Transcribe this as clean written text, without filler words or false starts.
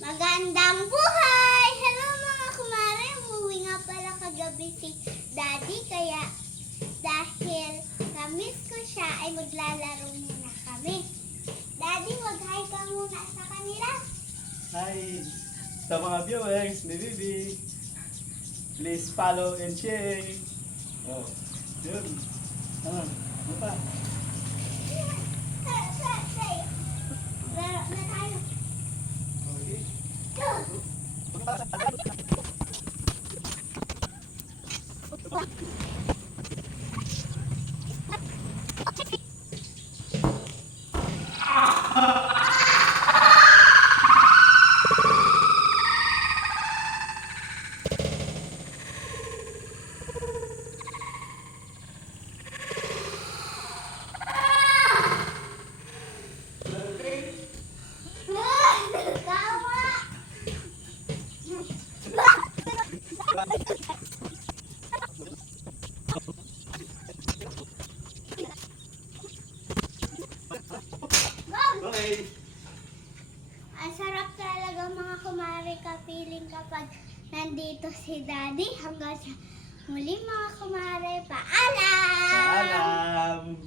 Magandang buhay! Hello mga kumare! Umuwi nga pala kagabi si Daddy kaya dahil na-miss ko siya ay maglalaro muna kami. Daddy, mag-hi ka muna sa kanila. Hi! Sa mga viewers ni Bibi, please follow and share. Oh, yun. Ano pa? Laro na tayo. Okay. Okay. Ang sarap talaga mga kumare kapiling kapag nandito si Daddy. Hanggang sa muli mga kumare, paalam! Paalam!